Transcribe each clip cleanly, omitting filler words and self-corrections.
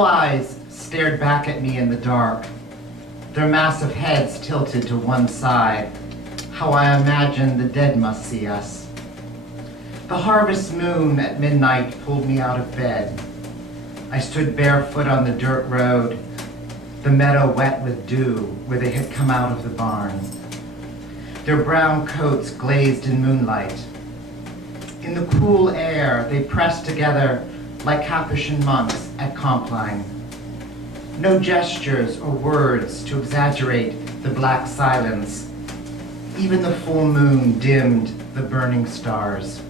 Little eyes stared back at me in the dark, their massive heads tilted to one side, how I imagined the dead must see us. The harvest moon at midnight pulled me out of bed. I stood barefoot on the dirt road, the meadow wet with dew where they had come out of the barn. Their brown coats glazed in moonlight. In the cool air, they pressed together like Capuchin monks at Compline. No gestures or words to exaggerate the black silence. Even the full moon dimmed the burning stars.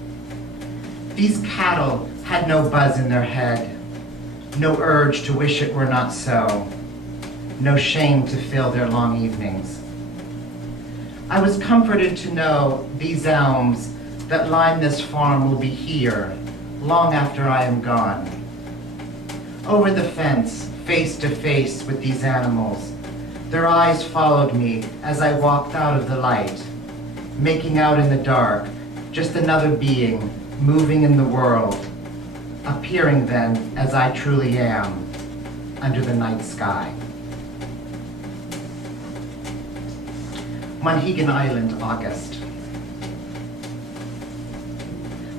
These cattle had no buzz in their head, no urge to wish it were not so, no shame to fill their long evenings. I was comforted to know these elms that line this farm will be here long after I am gone. Over the fence, face to face with these animals, their eyes followed me as I walked out of the light, making out in the dark, just another being moving in the world, appearing then as I truly am, under the night sky. Monhegan Island, August.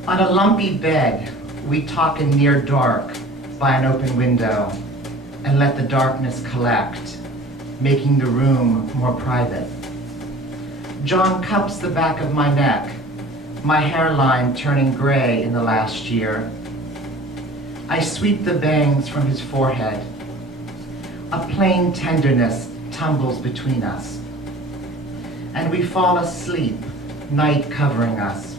On a lumpy bed, we talk in near dark by an open window and let the darkness collect, making the room more private. John cups the back of my neck, my hairline turning gray in the last year. I sweep the bangs from his forehead. A plain tenderness tumbles between us, and we fall asleep, night covering us.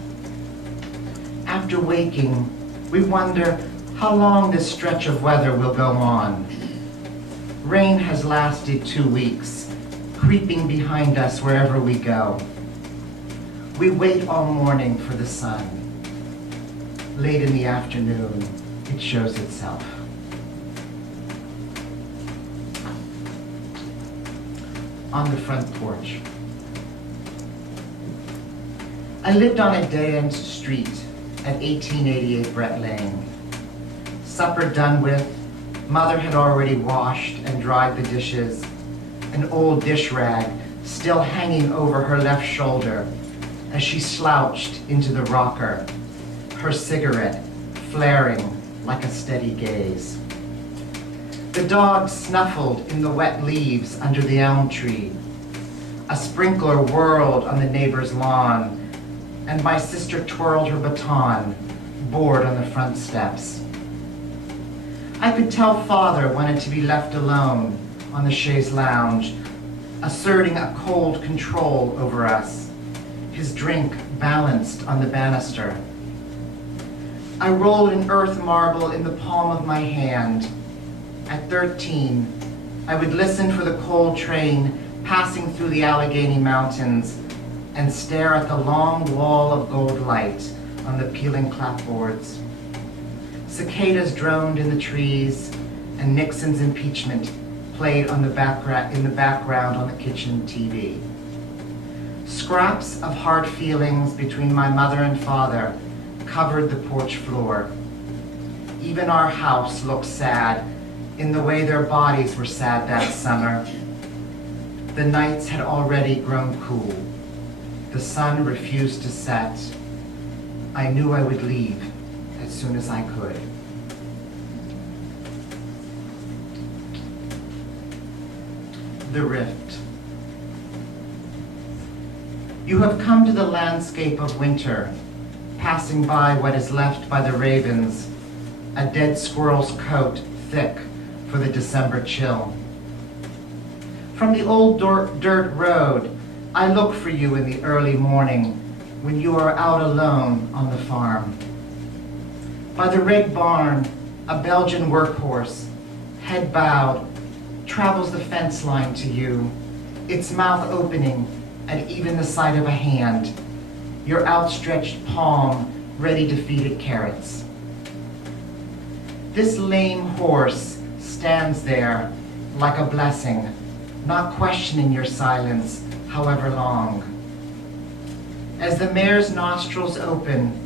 After waking, we wonder how long this stretch of weather will go on. Rain has lasted 2 weeks, creeping behind us wherever we go. We wait all morning for the sun. Late in the afternoon, it shows itself. On the front porch. I lived on a dead-end street at 1888 Brett Lane. Supper done with, mother had already washed and dried the dishes, an old dish rag still hanging over her left shoulder as she slouched into the rocker, her cigarette flaring like a steady gaze. The dog snuffled in the wet leaves under the elm tree. A sprinkler whirled on the neighbor's lawn, and my sister twirled her baton, bored on the front steps. I could tell father wanted to be left alone on the chaise lounge, asserting a cold control over us, his drink balanced on the banister. I rolled an earth marble in the palm of my hand. At 13, I would listen for the coal train passing through the Allegheny Mountains and stare at the long wall of gold light on the peeling clapboards. Cicadas droned in the trees, and Nixon's impeachment played in the background on the kitchen TV. Scraps of hard feelings between my mother and father covered the porch floor. Even our house looked sad in the way their bodies were sad that summer. The nights had already grown cool. The sun refused to set. I knew I would leave as soon as I could. The Rift. You have come to the landscape of winter, passing by what is left by the ravens, a dead squirrel's coat thick for the December chill. From the old dirt road, I look for you in the early morning when you are out alone on the farm. By the red barn, a Belgian workhorse, head bowed, travels the fence line to you, its mouth opening at even the sight of a hand, your outstretched palm ready to feed it carrots. This lame horse stands there like a blessing, not questioning your silence, however long. As the mare's nostrils open,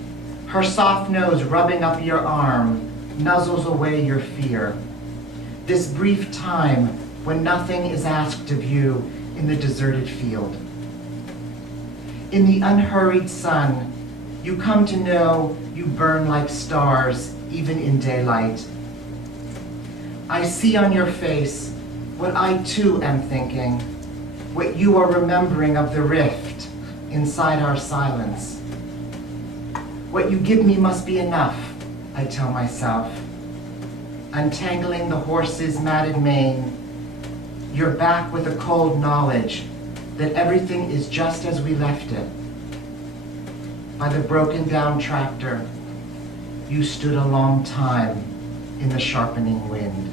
her soft nose rubbing up your arm nuzzles away your fear. This brief time when nothing is asked of you in the deserted field. In the unhurried sun, you come to know you burn like stars, even in daylight. I see on your face what I too am thinking, what you are remembering of the rift inside our silence. What you give me must be enough, I tell myself. Untangling the horse's matted mane, you're back with a cold knowledge that everything is just as we left it. By the broken down tractor, you stood a long time in the sharpening wind.